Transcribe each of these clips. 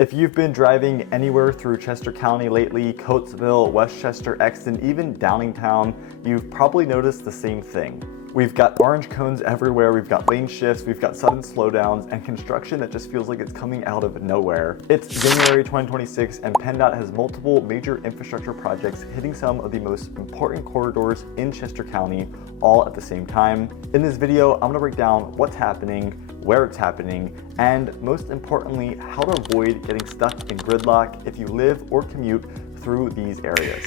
If you've been driving anywhere through Chester County lately, Coatesville, Westchester, Exton, even Downingtown, you've probably noticed the same thing. We've got orange cones everywhere, we've got lane shifts, we've got sudden slowdowns, and construction that just feels like it's coming out of nowhere. It's January 2026, and PennDOT has multiple major infrastructure projects hitting some of the most important corridors in Chester County all at the same time. In this video, I'm gonna break down what's happening, where it's happening, and most importantly, how to avoid getting stuck in gridlock if you live or commute through these areas.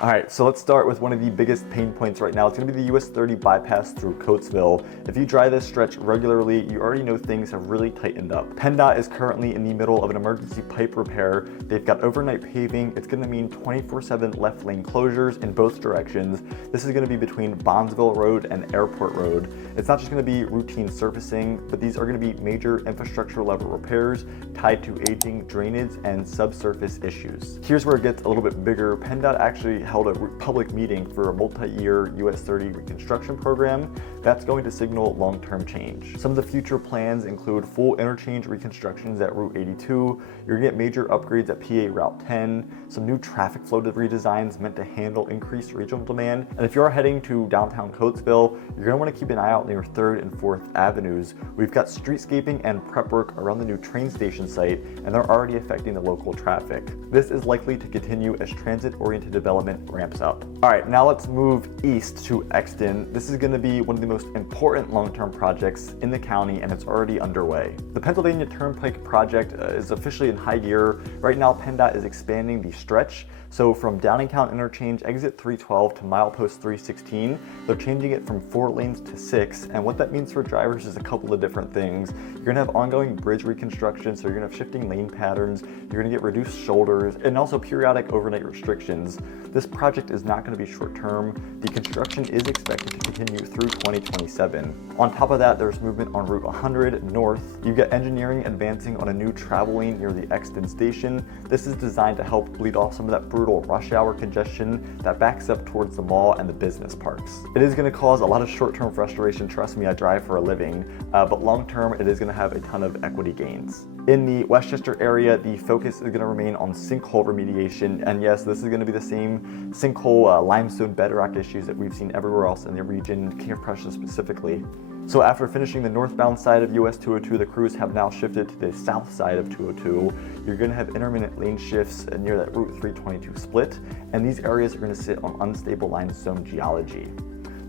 Alright, so let's start with one of the biggest pain points right now. It's going to be the US 30 bypass through Coatesville. If you drive this stretch regularly, you already know things have really tightened up. PennDOT is currently in the middle of an emergency pipe repair. They've got overnight paving. It's going to mean 24/7 left lane closures in both directions. This is going to be between Bondsville Road and Airport Road. It's not just going to be routine surfacing, but these are going to be major infrastructure level repairs tied to aging drainage and subsurface issues. Here's where it gets a little bit bigger. PennDOT actually held a public meeting for a multi-year US 30 reconstruction program that's going to signal long-term change. Some of the future plans include full interchange reconstructions at Route 82. You're gonna get major upgrades at PA Route 10, some new traffic flow redesigns meant to handle increased regional demand. And if you're heading to downtown Coatesville, you're gonna wanna keep an eye out near 3rd and 4th Avenues. We've got streetscaping and prep work around the new train station site, and they're already affecting the local traffic. This is likely to continue as transit-oriented development ramps up. All right, now let's move east to Exton. This is going to be one of the most important long-term projects in the county, and it's already underway. The Pennsylvania Turnpike project is officially in high gear. Right now, PennDOT is expanding the stretch. So from Downingtown interchange exit 312 to milepost 316, they're changing it from 4 lanes to 6. And what that means for drivers is a couple of different things. You're gonna have ongoing bridge reconstruction, so you're gonna have shifting lane patterns, you're gonna get reduced shoulders, and also periodic overnight restrictions. This project is not gonna be short term. The construction is expected to continue through 2027. On top of that, there's movement on Route 100 north. You've got engineering advancing on a new travel lane near the Exton station. This is designed to help bleed off some of that brutal rush hour congestion that backs up towards the mall and the business parks. It is going to cause a lot of short-term frustration. Trust me, I drive for a living, but long-term it is going to have a ton of equity gains. In the Westchester area, the focus is going to remain on sinkhole remediation, and yes, this is going to be the same sinkhole limestone bedrock issues that we've seen everywhere else in the region, King of Prussia specifically. So after finishing the northbound side of US 202, the crews have now shifted to the south side of 202. You're going to have intermittent lane shifts near that Route 322 split, and these areas are going to sit on unstable limestone geology.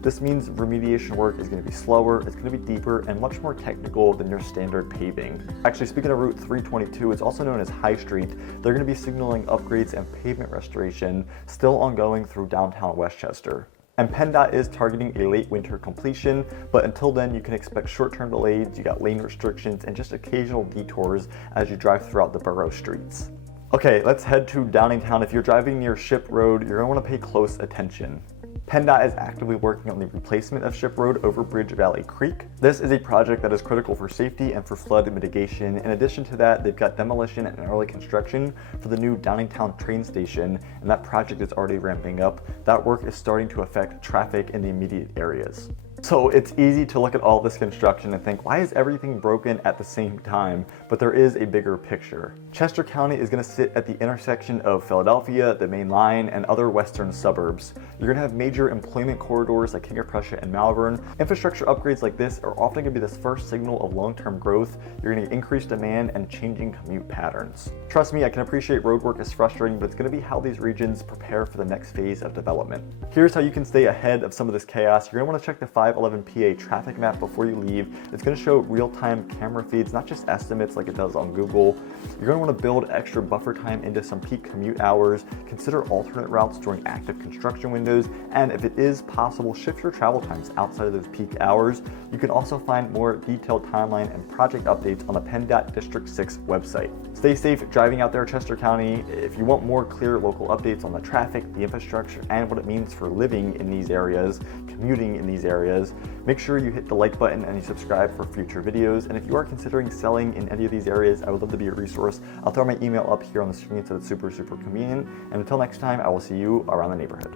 This means remediation work is going to be slower, it's going to be deeper, and much more technical than your standard paving. Actually, speaking of Route 322, it's also known as High Street. They're going to be signaling upgrades and pavement restoration still ongoing through downtown Westchester. And PennDOT is targeting a late winter completion, but until then you can expect short-term delays, you got lane restrictions, and just occasional detours as you drive throughout the borough streets. Okay, let's head to Downingtown. If you're driving near Ship Road, you're going to want to pay close attention. PennDOT is actively working on the replacement of Ship Road over Bridge Valley Creek. This is a project that is critical for safety and for flood mitigation. In addition to that, they've got demolition and early construction for the new Downingtown train station, and that project is already ramping up. That work is starting to affect traffic in the immediate areas. So it's easy to look at all this construction and think, why is everything broken at the same time? But there is a bigger picture. Chester County is going to sit at the intersection of Philadelphia, the main line, and other western suburbs. You're going to have major employment corridors like King of Prussia and Malvern. Infrastructure upgrades like this are often going to be this first signal of long-term growth. You're going to get increased demand and changing commute patterns. Trust me, I can appreciate road work is frustrating, but it's going to be how these regions prepare for the next phase of development. Here's how you can stay ahead of some of this chaos. You're going to want to check the 511 PA traffic map before you leave. It's going to show real-time camera feeds, not just estimates like it does on Google. You're going to want to build extra buffer time into some peak commute hours, consider alternate routes during active construction windows, and if it is possible, shift your travel times outside of those peak hours. You can also find more detailed timeline and project updates on the PennDOT District 6 website. Stay safe driving out there, Chester County. If you want more clear local updates on the traffic, the infrastructure, and what it means for living in these areas, commuting in these areas, make sure you hit the like button and you subscribe for future videos. And if you are considering selling in any of these areas, I would love to be a resource. I'll throw my email up here on the screen so it's super convenient. And until next time, I will see you around the neighborhood.